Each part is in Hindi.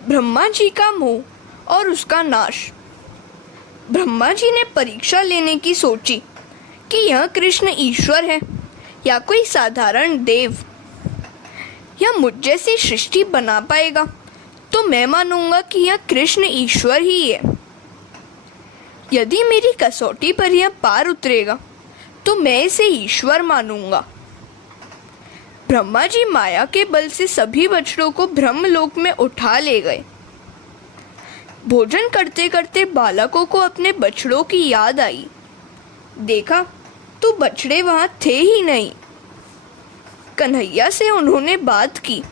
ब्रह्मा जी का मोह और उसका नाश। ब्रह्मा जी ने परीक्षा लेने की सोची कि यह कृष्ण ईश्वर है या कोई साधारण देव। यह मुझ जैसी सृष्टि बना पाएगा तो मैं मानूंगा कि यह कृष्ण ईश्वर ही है। यदि मेरी कसौटी पर यह पार उतरेगा तो मैं इसे ईश्वर मानूंगा। ब्रह्मा जी माया के बल से सभी बछड़ों को ब्रह्मलोक में उठा ले गए। भोजन करते करते बालकों को अपने बछड़ों की याद आई। देखा तो बछड़े वहां थे ही नहीं। कन्हैया से उन्होंने बात की।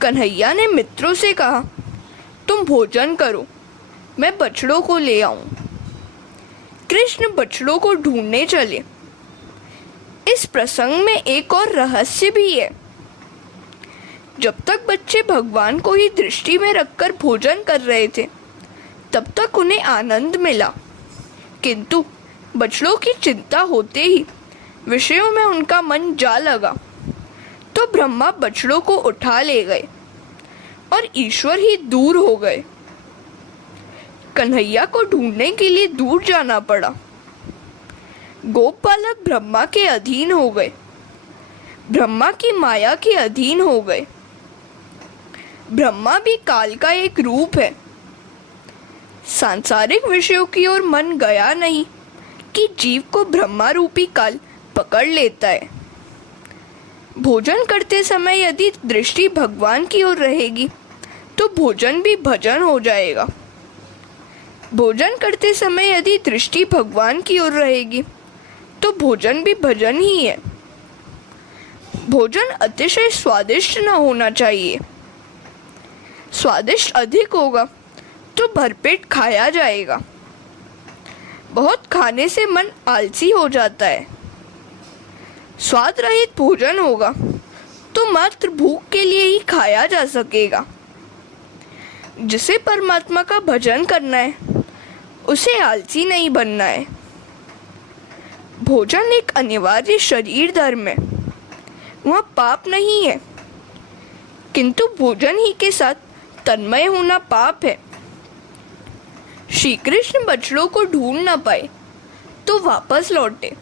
कन्हैया ने मित्रों से कहा, तुम भोजन करो, मैं बछड़ों को ले आऊं। कृष्ण बछड़ों को ढूंढने चले। इस प्रसंग में एक और रहस्य भी है। जब तक बच्चे भगवान को ही दृष्टि में रखकर भोजन कर रहे थे तब तक उन्हें आनंद मिला, किंतु बछड़ों की चिंता होते ही विषयों में उनका मन जा लगा तो ब्रह्मा बछड़ों को उठा ले गए और ईश्वर ही दूर हो गए। कन्हैया को ढूंढने के लिए दूर जाना पड़ा। गोप बालक ब्रह्मा के अधीन हो गए, ब्रह्मा की माया के अधीन हो गए। ब्रह्मा भी काल का एक रूप है। सांसारिक विषयों की ओर मन गया नहीं कि जीव को ब्रह्मा रूपी काल पकड़ लेता है। भोजन करते समय यदि दृष्टि भगवान की ओर रहेगी तो भोजन भी भजन हो जाएगा। भोजन करते समय यदि दृष्टि भगवान की ओर रहेगी तो भोजन भी भजन ही है। भोजन अतिशय स्वादिष्ट न होना चाहिए। स्वादिष्ट अधिक होगा तो भरपेट खाया जाएगा। बहुत खाने से मन आलसी हो जाता है। स्वाद रहित भोजन होगा तो मात्र भूख के लिए ही खाया जा सकेगा। जिसे परमात्मा का भजन करना है उसे आलसी नहीं बनना है। भोजन एक अनिवार्य शरीर धर्म है, वह पाप नहीं है, किंतु भोजन ही के साथ तन्मय होना पाप है। श्री कृष्ण बछड़ों को ढूंढ न पाए तो वापस लौटे।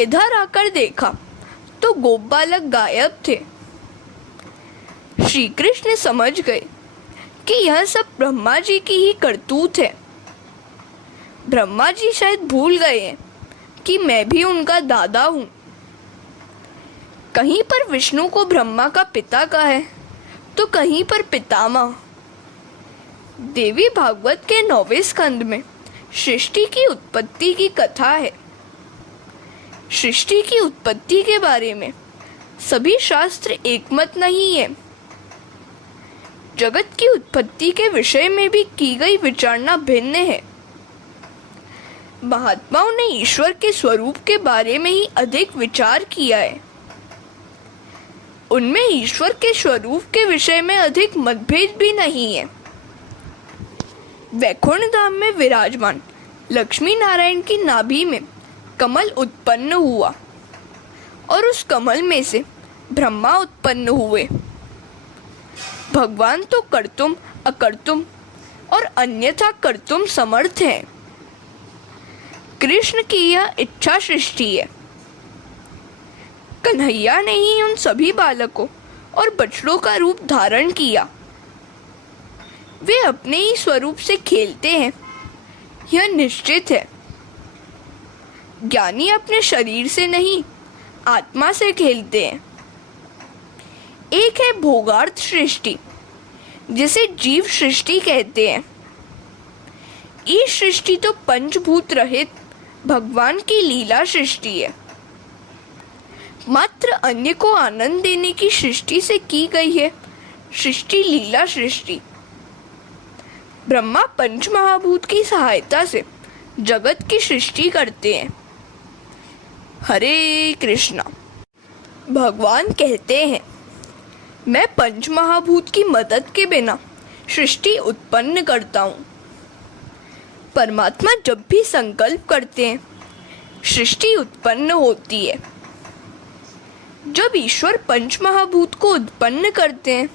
इधर आकर देखा तो गोप बालक गायब थे। श्री कृष्ण समझ गए कि यह सब ब्रह्मा जी की ही करतूत है। ब्रह्मा जी शायद भूल गए हैं कि मैं भी उनका दादा हूं। कहीं पर विष्णु को ब्रह्मा का पिता कहा है तो कहीं पर पितामह। देवी भागवत के 9वें स्कंद में सृष्टि की उत्पत्ति की कथा है। सृष्टि की उत्पत्ति के बारे में सभी शास्त्र एकमत नहीं है। जगत की उत्पत्ति के विषय में भी की गई विचारना भिन्न है। महात्माओं ने ईश्वर के स्वरूप के बारे में ही अधिक विचार किया है। उनमें ईश्वर के स्वरूप के विषय में अधिक मतभेद भी नहीं है। वैकुंठ धाम में विराजमान लक्ष्मी नारायण की नाभि में कमल उत्पन्न हुआ और उस कमल में से ब्रह्मा उत्पन्न हुए। भगवान तो कर्तुम अकर्तुम और अन्यथा कर्तुम समर्थ हैं। कृष्ण की यह इच्छा सृष्टि है। कन्हैया ने ही उन सभी बालकों और बछड़ों का रूप धारण किया। वे अपने ही स्वरूप से खेलते हैं, यह निश्चित है। ज्ञानी अपने शरीर से नहीं, आत्मा से खेलते हैं। एक है भोगार्थ सृष्टि, जिसे जीव सृष्टि कहते हैं। इस सृष्टि तो पंचभूत रहित भगवान की लीला सृष्टि है। मात्र अन्य को आनंद देने की सृष्टि से की गई है सृष्टि लीला सृष्टि। ब्रह्मा पंच महाभूत की सहायता से जगत की सृष्टि करते हैं। हरे कृष्णा। भगवान कहते हैं, मैं पंच महाभूत की मदद के बिना सृष्टि उत्पन्न करता हूँ। परमात्मा जब भी संकल्प करते हैं सृष्टि उत्पन्न होती है। जब ईश्वर पंच महाभूत को उत्पन्न करते हैं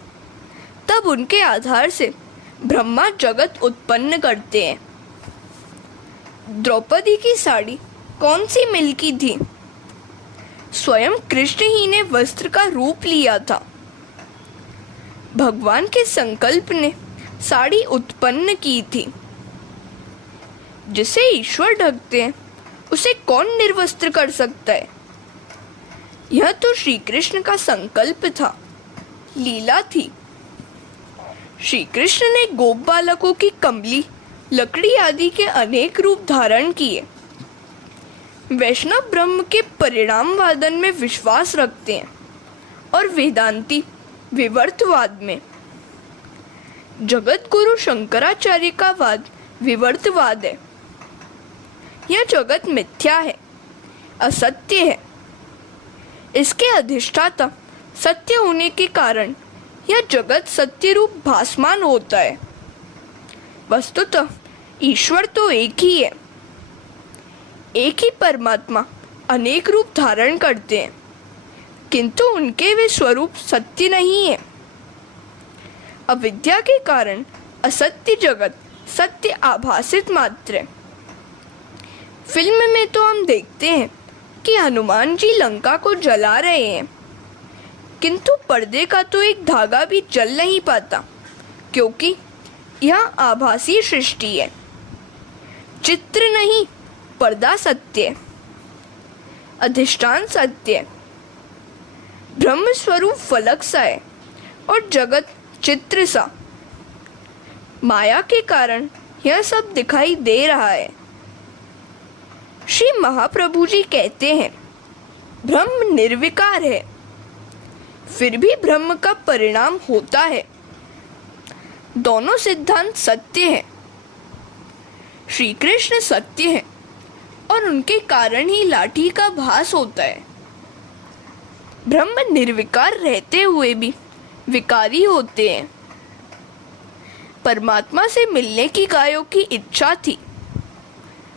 तब उनके आधार से ब्रह्मा जगत उत्पन्न करते हैं। द्रौपदी की साड़ी कौन सी मिल की थी? स्वयं कृष्ण ही ने वस्त्र का रूप लिया था। भगवान के संकल्प ने साड़ी उत्पन्न की थी। जिसे ईश्वर ढकते हैं उसे कौन निर्वस्त्र कर सकता है? यह तो श्री कृष्ण का संकल्प था, लीला थी। श्री कृष्ण ने गोप बालकों की कमली, लकड़ी आदि के अनेक रूप धारण किए। वैष्णव ब्रह्म के परिणाम वादन में विश्वास रखते हैं और वेदांती विवर्तवाद में। जगत गुरु शंकराचार्य का वाद विवर्तवाद है। यह जगत मिथ्या है, असत्य है। इसके अधिष्ठाता सत्य होने के कारण यह जगत सत्य रूप भासमान होता है। वस्तुतः ईश्वर तो एक ही है। एक ही परमात्मा अनेक रूप धारण करते हैं, किंतु उनके वे स्वरूप सत्य नहीं है। अविद्या के कारण असत्य जगत सत्य आभासित मात्र है। फिल्म में तो हम देखते हैं कि हनुमान जी लंका को जला रहे हैं, किंतु पर्दे का तो एक धागा भी जल नहीं पाता, क्योंकि यह आभासी सृष्टि है। चित्र नहीं, पर्दा सत्य है, अधिष्ठान सत्य है। ब्रह्म स्वरूप फलक सा है और जगत चित्र सा। माया के कारण यह सब दिखाई दे रहा है। श्री महाप्रभु जी कहते हैं, ब्रह्म निर्विकार है, फिर भी ब्रह्म का परिणाम होता है। दोनों सिद्धांत सत्य हैं। श्री कृष्ण सत्य है और उनके कारण ही लाठी का भास होता है। ब्रह्म निर्विकार रहते हुए भी विकारी होते हैं। परमात्मा से मिलने की गायों की इच्छा थी,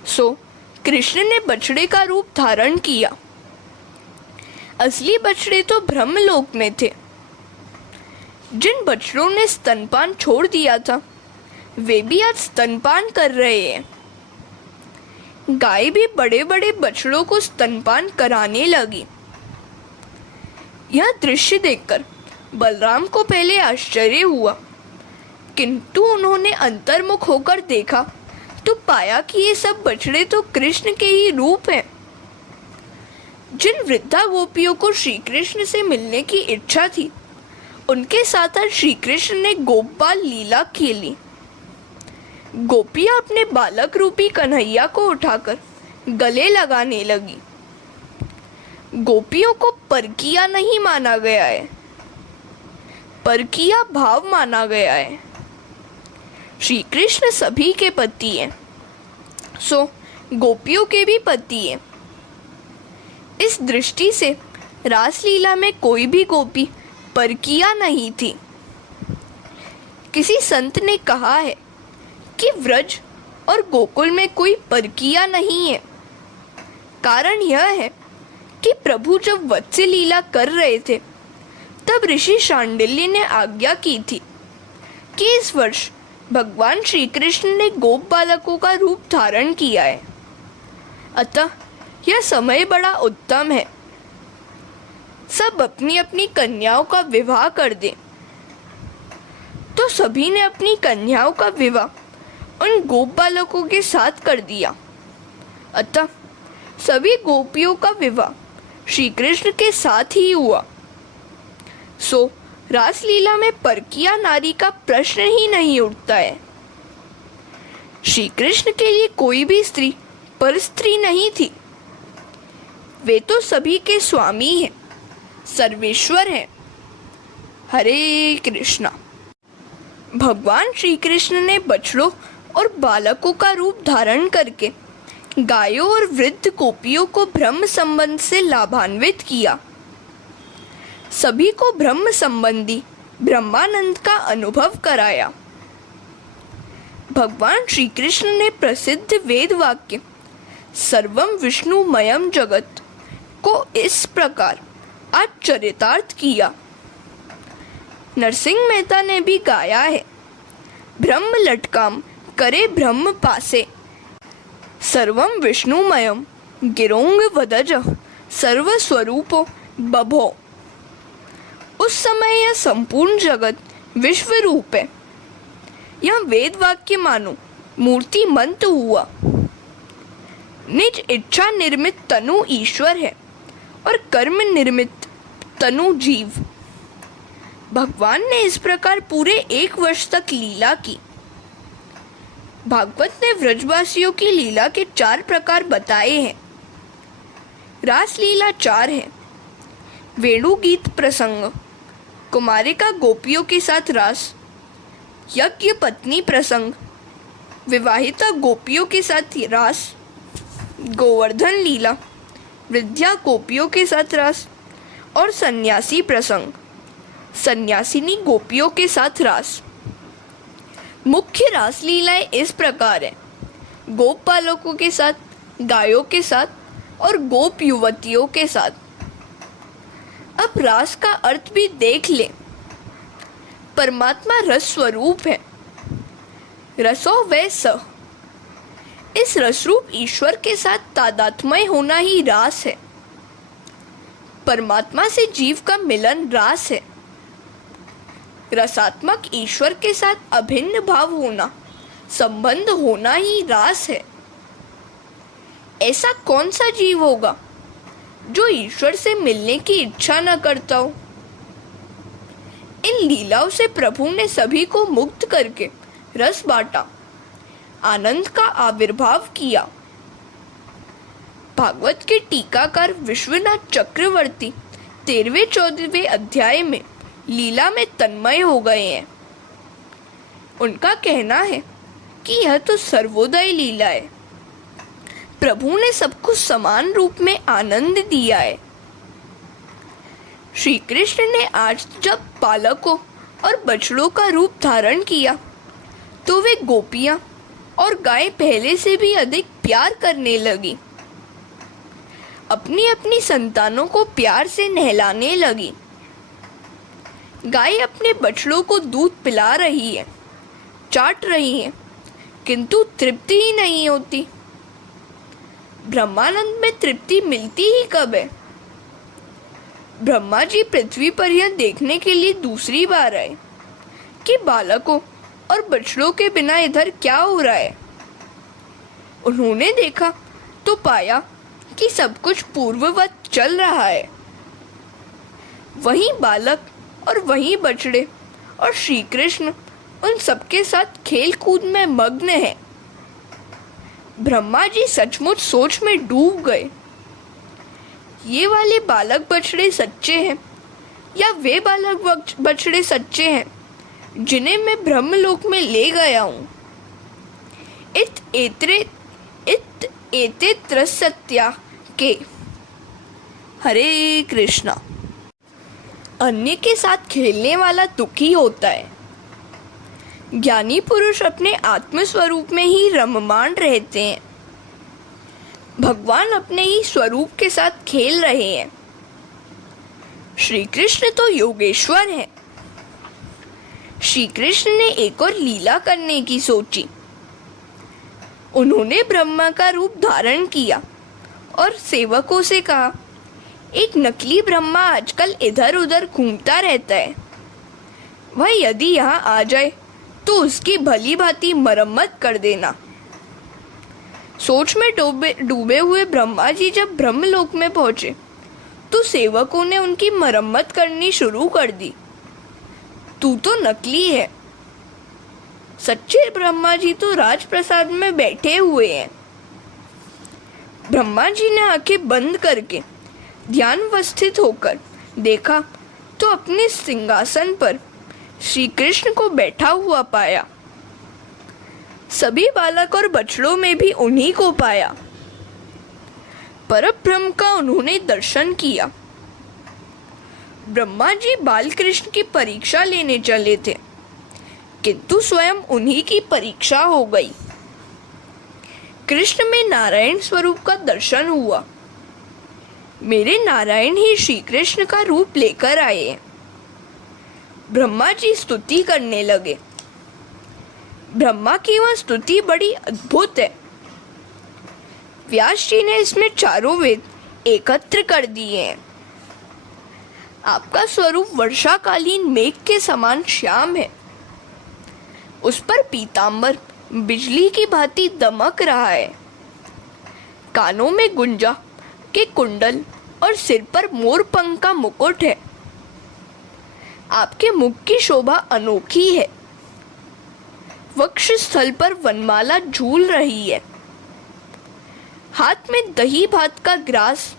सो कृष्ण ने बछड़े का रूप धारण किया। असली बछड़े तो ब्रह्मलोक में थे। जिन बछड़ों ने स्तनपान छोड़ दिया था, वे भी आज स्तनपान कर रहे हैं। गाय भी बड़े बड़े बछड़ों को स्तनपान कराने लगी। यह दृश्य देखकर बलराम को पहले आश्चर्य हुआ, किंतु उन्होंने अंतर्मुख होकर देखा तो पाया कि ये सब बछड़े तो कृष्ण के ही रूप हैं। जिन वृद्धा गोपियों को श्री कृष्ण से मिलने की इच्छा थी, उनके साथ आज श्री कृष्ण ने गोपाल लीला खेली। गोपियां अपने बालक रूपी कन्हैया को उठाकर गले लगाने लगी। गोपियों को परकिया नहीं माना गया है, परकिया भाव माना गया है। श्री कृष्ण सभी के पति हैं, सो गोपियों के भी पति हैं। इस दृष्टि से रासलीला में कोई भी गोपी परकिया नहीं थी। किसी संत ने कहा है कि व्रज और गोकुल में कोई परकिया नहीं है। कारण यह है कि प्रभु जब वत्स्य लीला कर रहे थे, तब ऋषि शांडिल्य ने आज्ञा की थी कि इस वर्ष भगवान श्री कृष्ण ने गोप बालकों का रूप धारण किया है, अतः यह समय बड़ा उत्तम है। सब अपनी अपनी कन्याओं का विवाह कर दें। तो सभी ने अपनी कन्याओं का विवाह उन गोप बालकों के साथ कर दिया। अतः सभी गोपियों का विवाह श्री कृष्ण के साथ ही हुआ। सो रासलीला में परकिया नारी का प्रश्न ही नहीं उठता है। श्री कृष्ण के लिए कोई भी स्त्री पर स्त्री नहीं थी। वे तो सभी के स्वामी हैं, सर्वेश्वर हैं। हरे कृष्णा। भगवान श्री कृष्ण ने बछड़ों और बालकों का रूप धारण करके गायों और वृद्ध गोपियों को ब्रह्म संबंध से लाभान्वित किया। सभी को ब्रह्म संबंधी ब्रह्मानंद का अनुभव कराया। भगवान श्री कृष्ण ने प्रसिद्ध वेद वाक्य सर्वम विष्णुमयम जगत को इस प्रकार आज चरितार्थ किया। नरसिंह मेहता ने भी गाया है, ब्रह्म लटकाम करे ब्रह्म पासे, सर्वम विष्णुमयम गिरोंग वदज सर्वस्वरूपो बभो। उस समय यह संपूर्ण जगत विश्व रूप है। यह वेद वाक्य मानो मूर्ति मंत हुआ। निज इच्छा निर्मित तनु ईश्वर है और कर्म निर्मित तनु जीव। भगवान ने इस प्रकार पूरे 1 वर्ष तक लीला की। भागवत ने व्रजवासियों की लीला के 4 प्रकार बताए हैं। रास लीला 4 है। वेणु गीत प्रसंग, कुमारिका गोपियों के साथ रास, यज्ञ पत्नी प्रसंग, विवाहिता गोपियों के साथ रास, गोवर्धन लीला, वृद्धा गोपियों के साथ रास और सन्यासी प्रसंग, सन्यासिनी गोपियों के साथ रास। मुख्य रास लीलाएं इस प्रकार है, गोप बालकों के साथ, गायों के साथ और गोप युवतियों के साथ। अब रास का अर्थ भी देख ले। परमात्मा रस स्वरूप है। रसो वै स। इस रसरूप ईश्वर के साथ तादात्म्य होना ही रास है। परमात्मा से जीव का मिलन रास है। रसात्मक ईश्वर के साथ अभिन्न भाव होना, संबंध होना ही रास है। ऐसा कौन सा जीव होगा जो ईश्वर से मिलने की इच्छा न करता हो। इन लीलाओं से प्रभु ने सभी को मुक्त करके रस बांटा, आनंद का आविर्भाव किया। भागवत के टीकाकार विश्वनाथ चक्रवर्ती 13वें-14वें अध्याय में लीला में तन्मय हो गए हैं। उनका कहना है कि यह तो सर्वोदय लीला है। प्रभु ने सबको समान रूप में आनंद दिया है। श्री कृष्ण ने आज जब बालकों और बछड़ों का रूप धारण किया तो वे गोपियां और गाय पहले से भी अधिक प्यार करने लगी। अपनी अपनी संतानों को प्यार से नहलाने लगी। गाय अपने बछड़ों को दूध पिला रही है, चाट रही है, किंतु तृप्ति ही नहीं होती। ब्रह्मानंद में तृप्ति मिलती ही कब है। ब्रह्मा जी पृथ्वी पर यह देखने के लिए दूसरी बार आए कि बालकों और बछड़ों के बिना इधर क्या हो रहा है। उन्होंने देखा तो पाया कि सब कुछ पूर्ववत चल रहा है। वहीं बालक और वहीं बछड़े और श्री कृष्ण उन सबके साथ खेल कूद में मग्न है। ब्रह्मा जी सचमुच सोच में डूब गए। ये वाले बालक बछड़े सच्चे हैं या वे बालक बछड़े सच्चे हैं जिन्हें मैं ब्रह्मलोक में ले गया हूँ। इत एते त्रसत्या के। हरे कृष्णा। अन्य के साथ खेलने वाला दुखी होता है। ज्ञानी पुरुष अपने आत्म स्वरूप में ही रममाण रहते हैं। भगवान अपने ही स्वरूप के साथ खेल रहे हैं। श्री कृष्ण तो योगेश्वर हैं। श्री कृष्ण ने एक और लीला करने की सोची। उन्होंने ब्रह्मा का रूप धारण किया और सेवकों से कहा, एक नकली ब्रह्मा आजकल इधर उधर घूमता रहता है। वह यदि यहाँ आ जाए तो उसकी भली भांति मरम्मत कर देना। सोच में डूबे हुए ब्रह्मा जी जब ब्रह्मलोक में पहुंचे तो सेवकों ने उनकी मरम्मत करनी शुरू कर दी। तू तो नकली है। सच्चे ब्रह्मा जी तो राजप्रसाद में बैठे हुए हैं। ब्रह्मा जी ने आंखें बंद करके ध्यानवस्थित होकर देखा तो अपने सिंहासन पर श्री कृष्ण को बैठा हुआ पाया। सभी बालक और बछड़ों में भी उन्हीं को पाया। परब्रह्म का उन्होंने दर्शन किया। ब्रह्मा जी बाल कृष्ण की परीक्षा लेने चले थे, किंतु स्वयं उन्हीं की परीक्षा हो गई। कृष्ण में नारायण स्वरूप का दर्शन हुआ। मेरे नारायण ही श्री कृष्ण का रूप लेकर आए हैं। ब्रह्मा जी स्तुति करने लगे। ब्रह्मा की वह स्तुति बड़ी अद्भुत है। व्यास जी ने इसमें चारों वेद एकत्र कर दिए हैं। आपका स्वरूप वर्षाकालीन मेघ के समान श्याम है। उस पर पीतांबर बिजली की भांति दमक रहा है। कानों में गुंजा के कुंडल और सिर पर मोर पंख का मुकुट है। आपके मुख की शोभा अनोखी है। वक्ष स्थल पर वनमाला झूल रही है। हाथ में दही भात का ग्रास,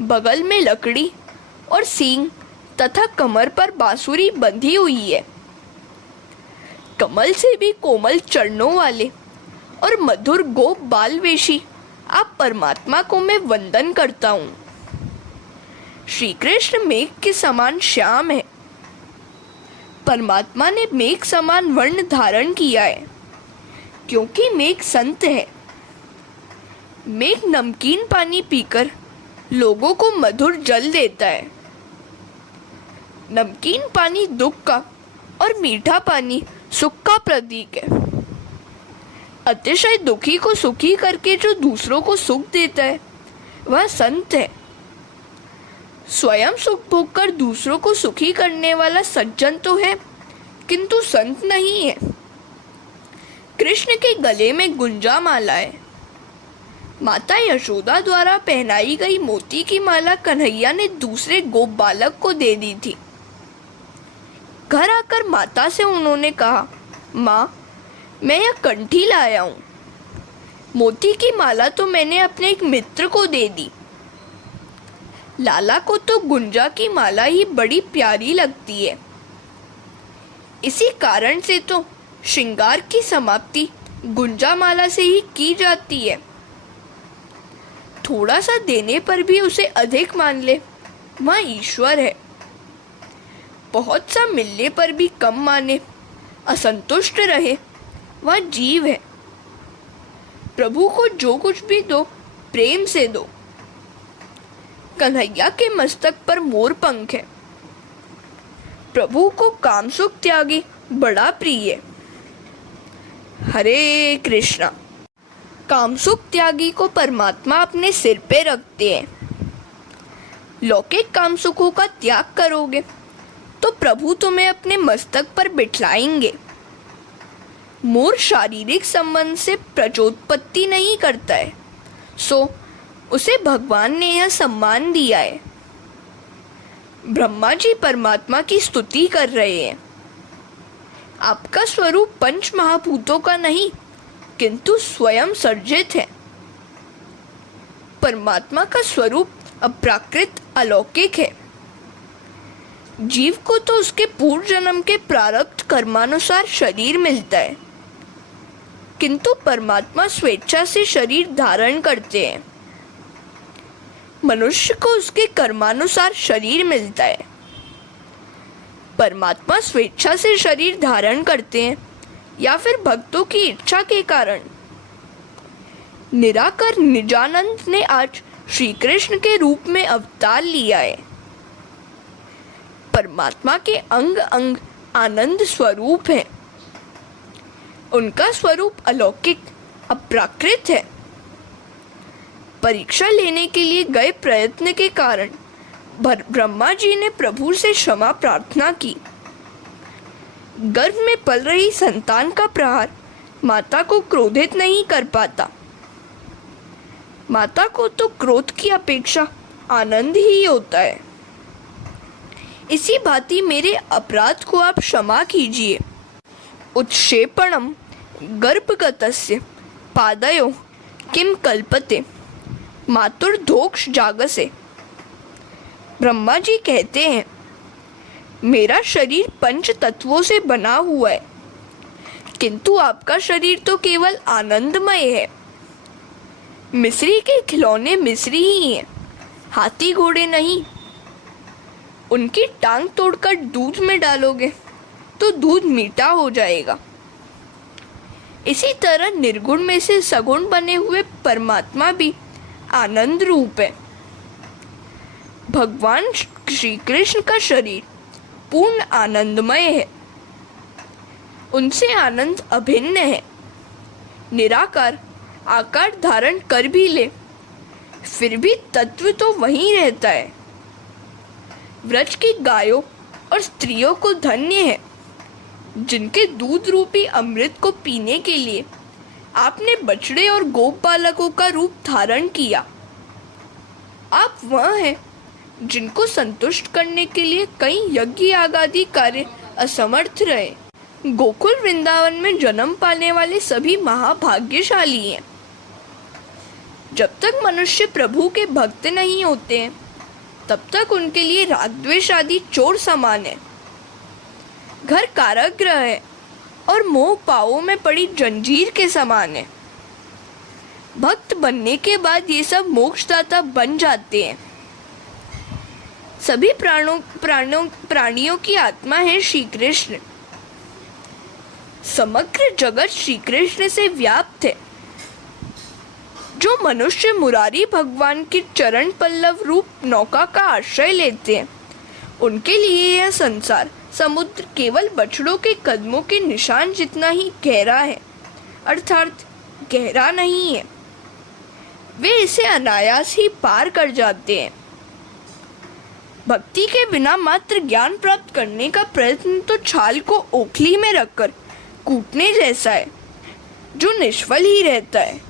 बगल में लकड़ी और सींग तथा कमर पर बांसुरी बंधी हुई है। कमल से भी कोमल चरणों वाले और मधुर गोप बालवेशी आप परमात्मा को मैं वंदन करता हूँ। श्री कृष्ण मेघ के समान श्याम है। परमात्मा ने मेघ समान वर्ण धारण किया है, क्योंकि मेघ संत है। मेघ नमकीन पानी पीकर लोगों को मधुर जल देता है। नमकीन पानी दुख का और मीठा पानी सुख का प्रतीक है। अतिशय दुखी को सुखी करके जो दूसरों को सुख देता है वह संत है। स्वयं सुख भोग कर दूसरों को सुखी करने वाला सज्जन तो है, किंतु संत नहीं है। कृष्ण के गले में गुंजा माला है। माता यशोदा द्वारा पहनाई गई मोती की माला कन्हैया ने दूसरे गोप बालक को दे दी थी। घर आकर माता से उन्होंने कहा, माँ, मैं यह कंठी लाया हूँ। मोती की माला तो मैंने अपने एक मित्र को दे दी। लाला को तो गुंजा की माला ही बड़ी प्यारी लगती है। इसी कारण से तो श्रृंगार की समाप्ति गुंजा माला से ही की जाती है। थोड़ा सा देने पर भी उसे अधिक मान ले, वह ईश्वर है। बहुत सा मिलने पर भी कम माने, असंतुष्ट रहे, वह जीव है। प्रभु को जो कुछ भी दो, प्रेम से दो। कन्हैया के मस्तक पर मोर पंख है। प्रभु को कामसुख त्यागी बड़ा प्रिय है। हरे कृष्णा। कामसुख त्यागी को परमात्मा अपने सिर पे रखते हैं। लौकिक कामसुखों का त्याग करोगे तो प्रभु तुम्हें अपने मस्तक पर बिठलाएंगे। मोर शारीरिक संबंध से प्रचोत्पत्ति नहीं करता है, सो उसे भगवान ने यह सम्मान दिया है। ब्रह्मा जी परमात्मा की स्तुति कर रहे हैं। आपका स्वरूप पंच महाभूतों का नहीं, किंतु स्वयं सर्जित है। परमात्मा का स्वरूप अप्राकृत अलौकिक है। जीव को तो उसके पूर्व जन्म के प्रारब्ध कर्मानुसार शरीर मिलता है, किंतु परमात्मा स्वेच्छा से शरीर धारण करते हैं। मनुष्य को उसके कर्मानुसार शरीर मिलता है। परमात्मा स्वेच्छा से शरीर धारण करते हैं या फिर भक्तों की इच्छा के कारण। निराकर निजानंद ने आज श्री कृष्ण के रूप में अवतार लिया है। परमात्मा के अंग अंग आनंद स्वरूप है। उनका स्वरूप अलौकिक अप्राकृत है। परीक्षा लेने के लिए गए प्रयत्न के कारण ब्रह्मा जी ने प्रभु से क्षमा प्रार्थना की। गर्भ में पल रही संतान का प्रहार माता को क्रोधित नहीं कर पाता। माता को तो क्रोध की अपेक्षा आनंद ही होता है। इसी भांति मेरे अपराध को आप क्षमा कीजिए। उत्क्षेपणम गर्भगतस्य पादयो किम कल्पते मातुर्धोक्ष जागसे। ब्रह्मा जी कहते हैं, मेरा शरीर पंच तत्वों से बना हुआ है, किंतु आपका शरीर तो केवल आनंदमय है। मिस्री के खिलौने मिस्री ही हैं, हाथी घोड़े नहीं। उनकी टांग तोड़कर दूध में डालोगे तो दूध मीठा हो जाएगा। इसी तरह निर्गुण में से सगुण बने हुए परमात्मा भी आनंद रूप है। भगवान श्री कृष्ण का शरीर पूर्ण आनंदमय है, उनसे आनंद अभिन्न है। निराकार आकार धारण कर भी ले, फिर भी तत्व तो वहीं रहता है। व्रज की गायों और स्त्रियों को धन्य है, जिनके दूध रूपी अमृत को पीने के लिए आपने बछड़े और गोप बालकों का रूप धारण किया। आप वह हैं जिनको संतुष्ट करने के लिए कई यज्ञ यागादि कार्य असमर्थ रहे। गोकुल वृंदावन में जन्म पाने वाले सभी महाभाग्यशाली हैं। जब तक मनुष्य प्रभु के भक्त नहीं होते हैं, तब तक उनके लिए राग द्वेष आदि चोर समान है। घर कारागृह है और मोह पावों में पड़ी जंजीर के समान है। भक्त बनने के बाद ये सब मोक्षदाता बन जाते हैं। सभी प्राणियों की आत्मा है श्री कृष्ण। समग्र जगत श्री कृष्ण से व्याप्त है। जो मनुष्य मुरारी भगवान के चरण पल्लव रूप नौका का आश्रय लेते हैं, उनके लिए यह संसार समुद्र केवल बछड़ों के कदमों के निशान जितना ही गहरा है, अर्थात गहरा नहीं है। वे इसे अनायास ही पार कर जाते हैं। भक्ति के बिना मात्र ज्ञान प्राप्त करने का प्रयत्न तो छाल को ओखली में रखकर कूटने जैसा है, जो निष्फल ही रहता है।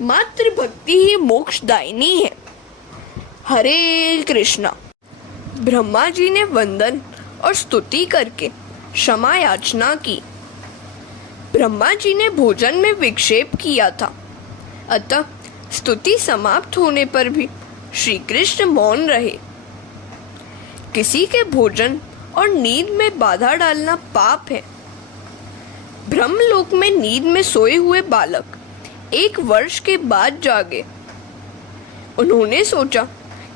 मात्र भक्ति ही मोक्षदायिनी है। हरे कृष्णा। ब्रह्मा जी ने वंदन और स्तुति करके क्षमा याचना की। ब्रह्मा जी ने भोजन में विक्षेप किया था, अतः स्तुति समाप्त होने पर भी श्री कृष्ण मौन रहे। किसी के भोजन और नींद में बाधा डालना पाप है। ब्रह्मलोक में नींद में सोए हुए बालक 1 वर्ष के बाद जागे। उन्होंने सोचा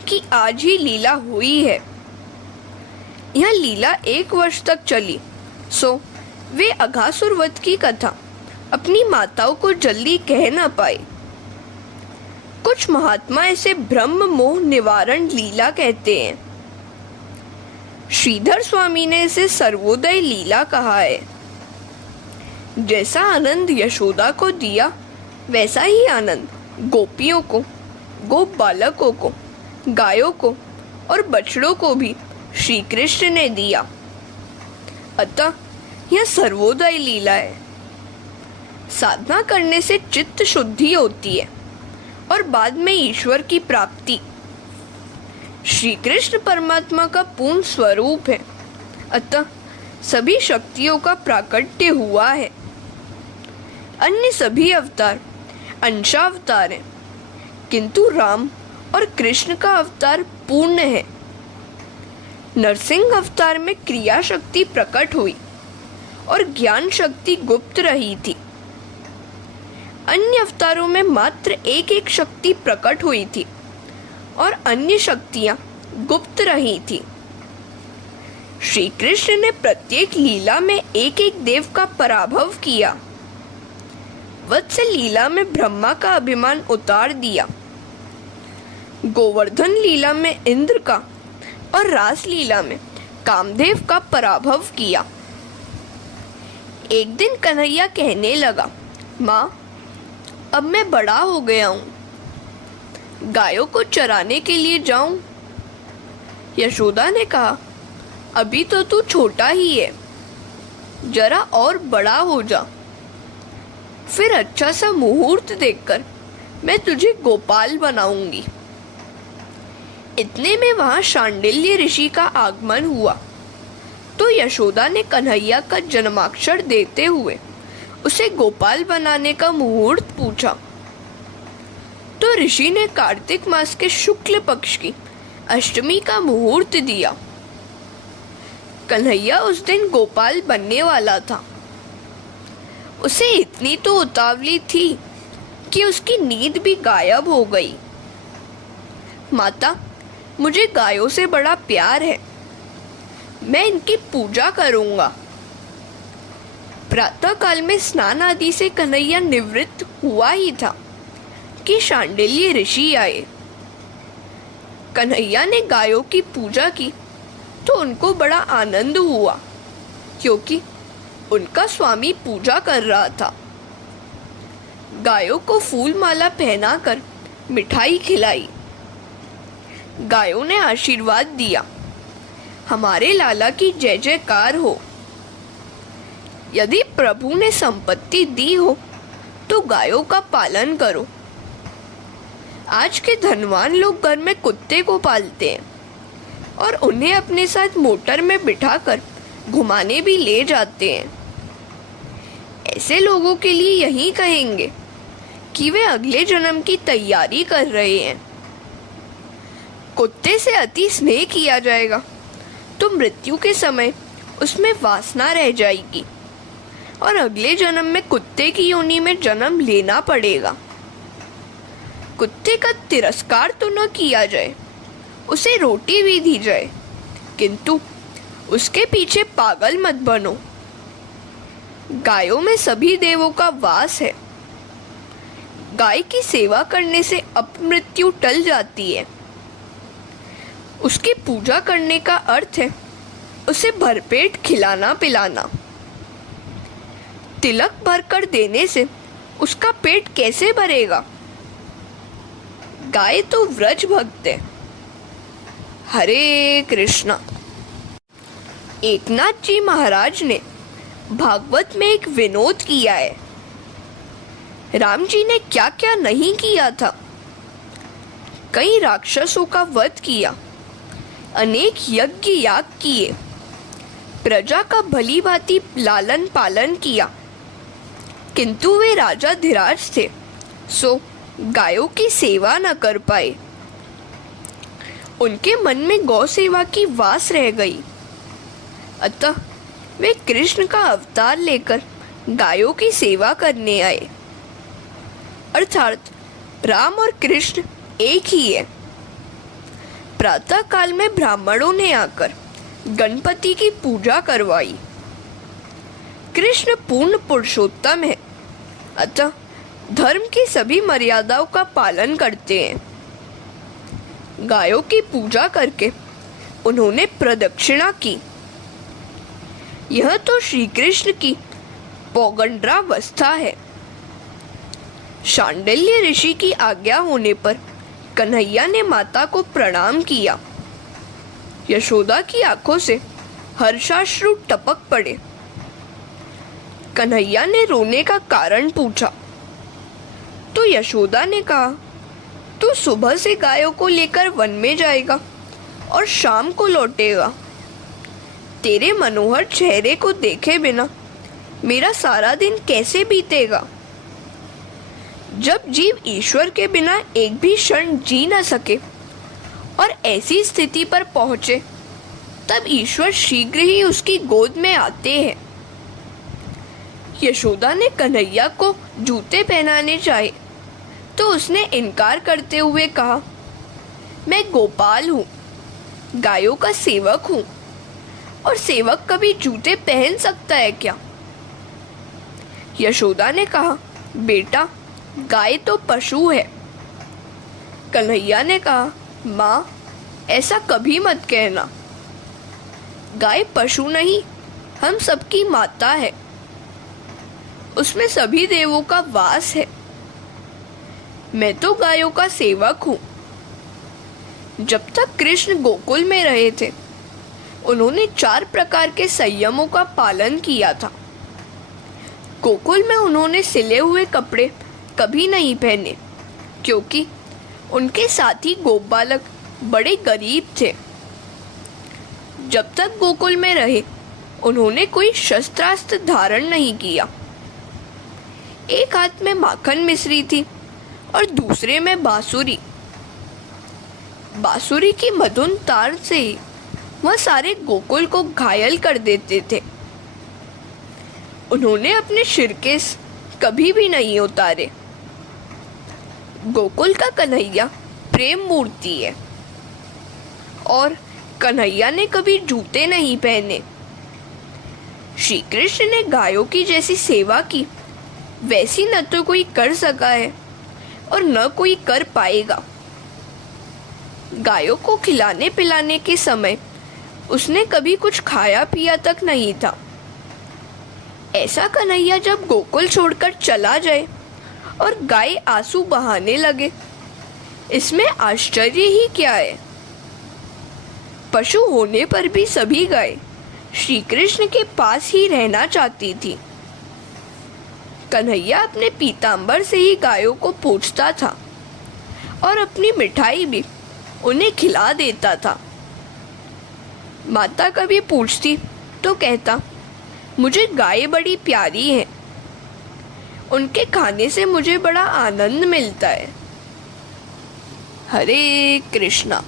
कि आज ही लीला हुई है। यह लीला 1 वर्ष तक चली, सो वे अघासुर वध की कथा अपनी माताओं को जल्दी कह न पाए। कुछ महात्मा इसे ब्रह्म मोह निवारण लीला कहते हैं। श्रीधर स्वामी ने इसे सर्वोदय लीला कहा है। जैसा आनंद यशोदा को दिया, वैसा ही आनंद गोपियों को, गोप बालकों को, गायों को और बछड़ों को भी श्री कृष्ण ने दिया। अतः यह सर्वोदय लीला है। साधना करने से चित्त शुद्धि होती है और बाद में ईश्वर की प्राप्ति। श्री कृष्ण परमात्मा का पूर्ण स्वरूप है, अतः सभी शक्तियों का प्राकट्य हुआ है। अन्य सभी अवतार अंशावतार हैं, किंतु राम और कृष्ण का अवतार पूर्ण है। नरसिंह अवतार में क्रिया शक्ति प्रकट हुई और ज्ञान शक्ति गुप्त रही थी। अन्य अवतारों में मात्र एक एक शक्ति प्रकट हुई थी और अन्य शक्तियां गुप्त रही थी। श्री कृष्ण ने प्रत्येक लीला में एक एक देव का पराभव किया। वत्स लीला में ब्रह्मा का अभिमान उतार दिया, गोवर्धन लीला में इंद्र का और रास लीला में कामदेव का पराभव किया। एक दिन कन्हैया कहने लगा, माँ, अब मैं बड़ा हो गया हूँ, गायों को चराने के लिए जाऊं? यशोदा ने कहा, अभी तो तू छोटा ही है, जरा और बड़ा हो जा, फिर अच्छा सा मुहूर्त देखकर मैं तुझे गोपाल बनाऊंगी। इतने में वहां शांडिल्य ऋषि का आगमन हुआ, तो यशोदा ने कन्हैया का जन्माक्षर देते हुए उसे गोपाल बनाने का मुहूर्त पूछा। तो ऋषि ने कार्तिक मास के शुक्ल पक्ष की अष्टमी का मुहूर्त दिया। कन्हैया उस दिन गोपाल बनने वाला था। उसे इतनी तो उतावली थी कि उसकी नींद भी गायब हो गई। माता, मुझे गायों से बड़ा प्यार है, मैं इनकी पूजा करूंगा। प्रातः काल में स्नान आदि से कन्हैया निवृत्त हुआ ही था कि शांडिल्य ऋषि आए। कन्हैया ने गायों की पूजा की तो उनको बड़ा आनंद हुआ, क्योंकि उनका स्वामी पूजा कर रहा था। गायों को फूल माला पहनाकर मिठाई खिलाई। गायों ने आशीर्वाद दिया, हमारे लाला की जय जयकार हो। यदि प्रभु ने संपत्ति दी हो तो गायों का पालन करो। आज के धनवान लोग घर में कुत्ते को पालते हैं और उन्हें अपने साथ मोटर में बिठाकर घुमाने भी ले जाते हैं। ऐसे लोगों के लिए यही कहेंगे कि वे अगले जन्म की तैयारी कर रहे हैं। कुत्ते से अति स्नेह किया जाएगा तो मृत्यु के समय उसमें वासना रह जाएगी और अगले जन्म में कुत्ते की योनि में जन्म लेना पड़ेगा। कुत्ते का तिरस्कार तो न किया जाए, उसे रोटी भी दी जाए, किंतु उसके पीछे पागल मत बनो। गायों में सभी देवों का वास है। गाय की सेवा करने से अपमृत्यु टल जाती है। उसकी पूजा करने का अर्थ है उसे भरपेट खिलाना पिलाना। तिलक भरकर देने से उसका पेट कैसे भरेगा? गाय तो व्रज भक्त है। हरे कृष्णा। एकनाथ जी महाराज ने भागवत में एक विनोद किया है। राम जी ने क्या क्या नहीं किया था। कई राक्षसों का वध किया, अनेक यज्ञ याग किए, प्रजा का भली भांति लालन पालन किया, किंतु वे राजा धीराज थे, सो गायों की सेवा न कर पाए। उनके मन में गौ सेवा की वास रह गई, अतः वे कृष्ण का अवतार लेकर गायों की सेवा करने आए। अर्थात राम और कृष्ण एक ही है। प्रातः काल में ब्राह्मणों ने आकर गणपति की पूजा करवाई। कृष्ण पूर्ण पुरुषोत्तम है, अतः धर्म की सभी मर्यादाओं का पालन करते हैं। गायों की पूजा करके उन्होंने प्रदक्षिणा की। यह तो श्री कृष्ण की पौगंड्रावस्था है। शांडिल्य ऋषि की आज्ञा होने पर कन्हैया ने माता को प्रणाम किया। यशोदा की आंखों से हर्षाश्रु टपक पड़े। कन्हैया ने रोने का कारण पूछा तो यशोदा ने कहा, तू सुबह से गायों को लेकर वन में जाएगा और शाम को लौटेगा। तेरे मनोहर चेहरे को देखे बिना मेरा सारा दिन कैसे बीतेगा? जब जीव ईश्वर के बिना एक भी क्षण जी न सके और ऐसी स्थिति पर पहुंचे, तब ईश्वर शीघ्र ही उसकी गोद में आते हैं। यशोदा ने कन्हैया को जूते पहनाने चाहे तो उसने इनकार करते हुए कहा, मैं गोपाल हूँ, गायों का सेवक हूँ, और सेवक कभी जूते पहन सकता है क्या? यशोदा ने कहा, बेटा गाय तो पशु है। कन्हैया ने कहा, माँ ऐसा कभी मत कहना। गाय पशु नहीं, हम सबकी माता है। उसमें सभी देवों का वास है। मैं तो गायों का सेवक हूँ। जब तक कृष्ण गोकुल में रहे थे, उन्होंने 4 प्रकार के संयमों का पालन किया था। गोकुल में उन्होंने सिले हुए कपड़े कभी नहीं पहने, क्योंकि उनके साथी गोप बालक बड़े गरीब थे। जब तक गोकुल में रहे, उन्होंने कोई शस्त्रास्त्र धारण नहीं किया। एक हाथ में माखन मिश्री थी और दूसरे में बांसुरी। बांसुरी की मधुर तार से ही वह सारे गोकुल को घायल कर देते थे। उन्होंने अपने शिरकेस कभी भी नहीं उतारे। गोकुल का कन्हैया प्रेम मूर्ति है और कन्हैया ने कभी जूते नहीं पहने। श्री कृष्ण ने गायों की जैसी सेवा की, वैसी न तो कोई कर सका है और न कोई कर पाएगा। गायों को खिलाने पिलाने के समय उसने कभी कुछ खाया पिया तक नहीं था। ऐसा कन्हैया जब गोकुल छोड़कर चला जाए और गाय आंसू बहाने लगे, इसमें आश्चर्य ही क्या है। पशु होने पर भी सभी गाय श्री कृष्ण के पास ही रहना चाहती थी। कन्हैया अपने पीताम्बर से ही गायों को पूछता था और अपनी मिठाई भी उन्हें खिला देता था। माता कभी पूछती तो कहता, मुझे गाय बड़ी प्यारी है, उनके खाने से मुझे बड़ा आनंद मिलता है। हरे कृष्णा।